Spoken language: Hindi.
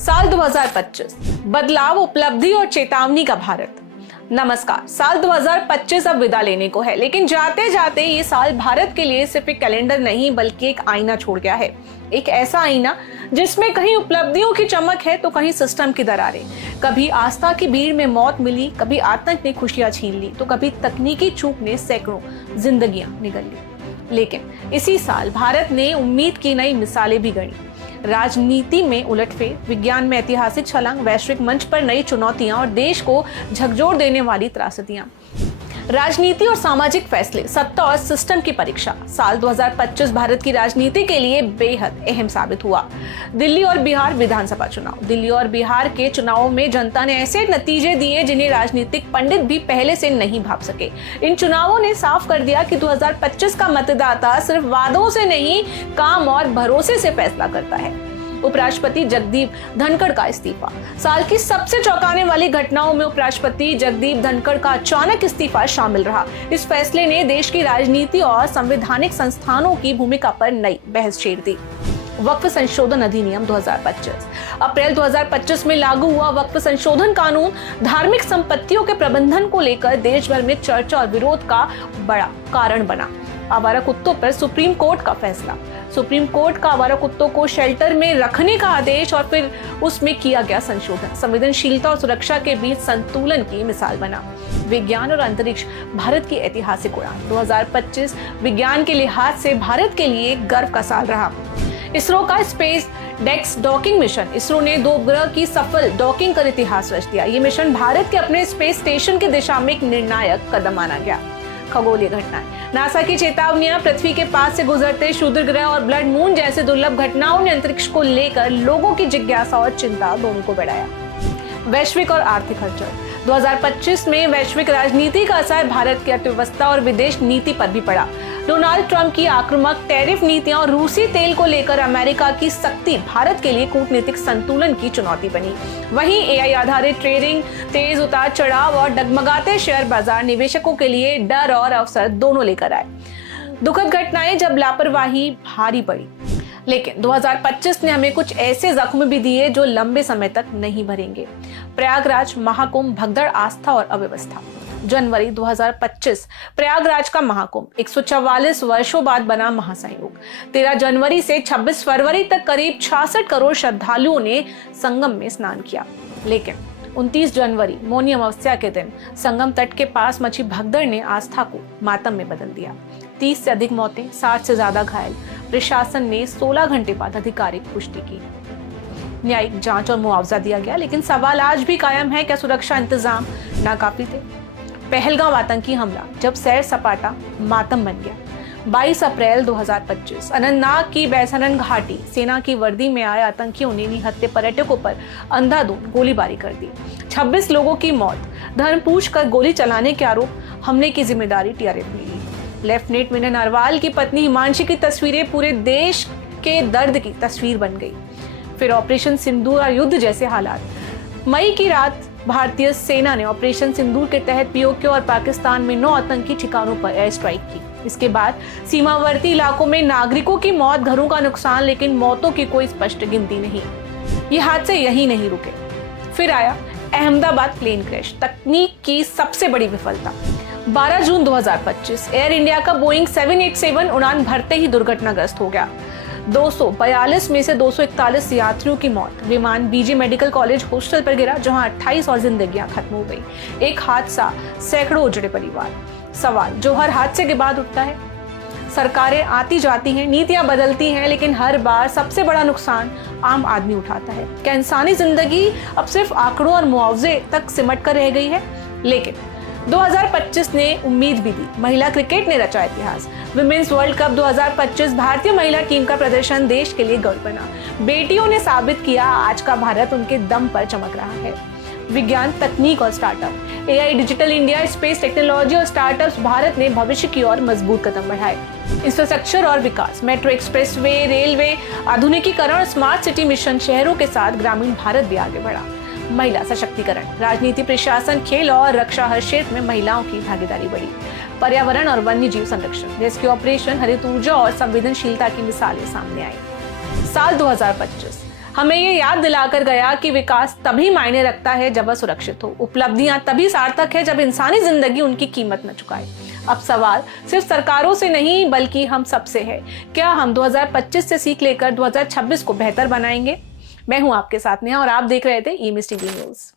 साल 2025 बदलाव, उपलब्धि और चेतावनी का भारत। नमस्कार। साल 2025 अब विदा लेने को है, लेकिन जाते जाते ये साल भारत के लिए सिर्फ एक कैलेंडर नहीं बल्कि एक आईना छोड़ गया है। एक ऐसा आईना जिसमें कहीं उपलब्धियों की चमक है तो कहीं सिस्टम की दरारें। कभी आस्था की भीड़ में मौत मिली, कभी आतंक ने खुशियां छीन ली, तो कभी तकनीकी चूक ने सैकड़ों जिंदगियां निगल ली। लेकिन इसी साल भारत ने उम्मीद की नई मिसालें भी गढ़ी। राजनीति में उलटफेर, विज्ञान में ऐतिहासिक छलांग, वैश्विक मंच पर नई चुनौतियां और देश को झकझोर देने वाली त्रासदियां। राजनीति और सामाजिक फैसले, सत्ता और सिस्टम की परीक्षा। साल 2025 भारत की राजनीति के लिए बेहद अहम साबित हुआ। दिल्ली और बिहार विधानसभा चुनाव। दिल्ली और बिहार के चुनावों में जनता ने ऐसे नतीजे दिए जिन्हें राजनीतिक पंडित भी पहले से नहीं भांप सके। इन चुनावों ने साफ कर दिया कि 2025 का मतदाता सिर्फ वादों से नहीं, काम और भरोसे से फैसला करता है। उपराष्ट्रपति जगदीप धनखड़ का इस्तीफा। साल की सबसे चौंकाने वाली घटनाओं में उपराष्ट्रपति जगदीप धनखड़ का अचानक इस्तीफा शामिल रहा। इस फैसले ने देश की राजनीति और संवैधानिक संस्थानों की भूमिका पर नई बहस छेड़ दी। वक्फ संशोधन अधिनियम 2025। अप्रैल 2025 में लागू हुआ वक्फ संशोधन कानून धार्मिक संपत्तियों के प्रबंधन को लेकर देश भर में चर्चा और विरोध का बड़ा कारण बना। आवारा कुत्तों पर सुप्रीम कोर्ट का फैसला। सुप्रीम कोर्ट का आवारा कुत्तों को शेल्टर में रखने का आदेश और फिर उसमें किया गया संशोधन संवेदनशीलता और सुरक्षा के बीच संतुलन की मिसाल बना। विज्ञान और अंतरिक्ष, भारत की ऐतिहासिक उड़ान। 2025 विज्ञान के लिहाज से भारत के लिए गर्व का साल रहा। इसरो का स्पेस डेक्स डॉकिंग मिशन। इसरो ने 2 उपग्रह की सफल डॉकिंग कर इतिहास रच दिया। ये मिशन भारत के अपने स्पेस स्टेशन की दिशा में एक निर्णायक कदम माना गया। खगोलीय घटनाएं। नासा की चेतावनियां, पृथ्वी के पास से गुजरते क्षुद्र ग्रह और ब्लड मून जैसे दुर्लभ घटनाओं ने अंतरिक्ष को लेकर लोगों की जिज्ञासा और चिंता दोनों को बढ़ाया। वैश्विक और आर्थिक हलचल। 2025 में वैश्विक राजनीति का असर भारत की अर्थव्यवस्था और विदेश नीति पर भी पड़ा। डोनाल्ड ट्रंप की आक्रामक टैरिफ नीतियां और रूसी तेल को लेकर अमेरिका की सख्ती भारत के लिए कूटनीतिक संतुलन की चुनौती बनी। वहीं एआई आधारित ट्रेडिंग, तेज उतार चढ़ाव और डगमगाते शेयर बाजार निवेशकों के लिए डर और अवसर दोनों लेकर आए। दुखद घटनाएं जब लापरवाही भारी पड़ी। लेकिन 2025 ने हमें कुछ ऐसे जख्म भी दिए जो लंबे समय तक नहीं भरेंगे। प्रयागराज महाकुंभ, भगदड़, आस्था और अव्यवस्था। जनवरी 2025 प्रयागराज का महाकुंभ 144 वर्षों बाद बना महासंयोग। 13 जनवरी से 26 फरवरी तक करीब 66 करोड़ श्रद्धालुओं ने संगम में स्नान किया। लेकिन 29 जनवरी मौनी अमावस्या के दिन संगम तट के पास मची भगदड़ ने आस्था को मातम में बदल दिया। 30 से अधिक मौतें, 60 से ज्यादा घायल। प्रशासन ने 16 घंटे बाद आधिकारिक पुष्टि की। न्यायिक जांच और मुआवजा दिया गया, लेकिन सवाल आज भी कायम है, क्या सुरक्षा इंतजाम नाकाफी थे? पहलगाम आतंकी हमला, जब सैर सपाटा मातम बन गया। 22 अप्रैल 2025 अनंतनाग की बैसनन घाटी, सेना की वर्दी में आए आतंकियों ने निहत्थे पर्यटकों पर अंधाधुंध गोलीबारी कर दी। 26 लोगों की मौत। धर्म पूछकर गोली चलाने के आरोप, हमले की जिम्मेदारी टीआरएफ ने ली। लेफ्टिनेंट मिनन अरवाल की पत्नी हिमांशी की तस्वीरें पूरे देश के दर्द की तस्वीर बन गई। फिर ऑपरेशन सिंदूर और युद्ध जैसे हालात। मई की रात भारतीय सेना ने ऑपरेशन सिंदूर के तहत पीओके और पाकिस्तान में 9 आतंकी ठिकानों पर एयर स्ट्राइक की। इसके बाद सीमावर्ती इलाकों में नागरिकों की मौत, घरों का नुकसान, लेकिन मौतों की कोई स्पष्ट गिनती नहीं। ये हादसे यही नहीं रुके। फिर आया अहमदाबाद प्लेन क्रैश, तकनीक की सबसे बड़ी विफलता। 12 जून 2025 एयर इंडिया का बोइंग 787 उड़ान भरते ही दुर्घटनाग्रस्त हो गया। 242 में से 241 यात्रियों की मौत। विमान बीजे मेडिकल कॉलेज हॉस्टल पर गिरा, जहां 28 और जिंदगियां खत्म हो गई। एक हादसा, सैकड़ों उजड़े परिवार। सवाल जो हर हादसे के बाद उठता है, सरकारें आती जाती हैं, नीतियां बदलती हैं, लेकिन हर बार सबसे बड़ा नुकसान आम आदमी उठाता है। क्या इंसानी जिंदगी अब सिर्फ आंकड़ों और मुआवजे तक सिमट कर रह गई है? लेकिन 2025 ने उम्मीद भी दी। महिला क्रिकेट ने रचा इतिहास। विमेंस वर्ल्ड कप 2025 भारतीय महिला टीम का प्रदर्शन देश के लिए गर्व बना। बेटियों ने साबित किया आज का भारत उनके दम पर चमक रहा है। विज्ञान, तकनीक और startup, AI, digital India, space technology और स्टार्टअप्स, भारत ने भविष्य की ओर मजबूत कदम बढ़ाए। इंफ्रास्ट्रक्चर और विकास, मेट्रो, एक्सप्रेसवे, रेलवे, आधुनिकीकरण, स्मार्ट सिटी मिशन, शहरों के साथ ग्रामीण भारत भी आगे बढ़ा। महिला सशक्तिकरण, राजनीति, प्रशासन, खेल और रक्षा, हर क्षेत्र में महिलाओं की भागीदारी बढ़ी। पर्यावरण और वन्य जीव संरक्षण, रेस्क्यू ऑपरेशन, हरित ऊर्जा और संवेदनशीलता की मिसालें सामने आई। साल 2025 हमें ये याद दिलाकर गया कि विकास तभी मायने रखता है जब वह सुरक्षित हो, उपलब्धियां तभी सार्थक है जब इंसानी जिंदगी उनकी कीमत न चुकाए। अब सवाल सिर्फ सरकारों से नहीं बल्कि हम सबसे है, क्या हम 2025 से सीख लेकर 2026 को बेहतर बनाएंगे? मैं हूं आपके साथ नेहा और आप देख रहे थे ई मिस टीवी न्यूज।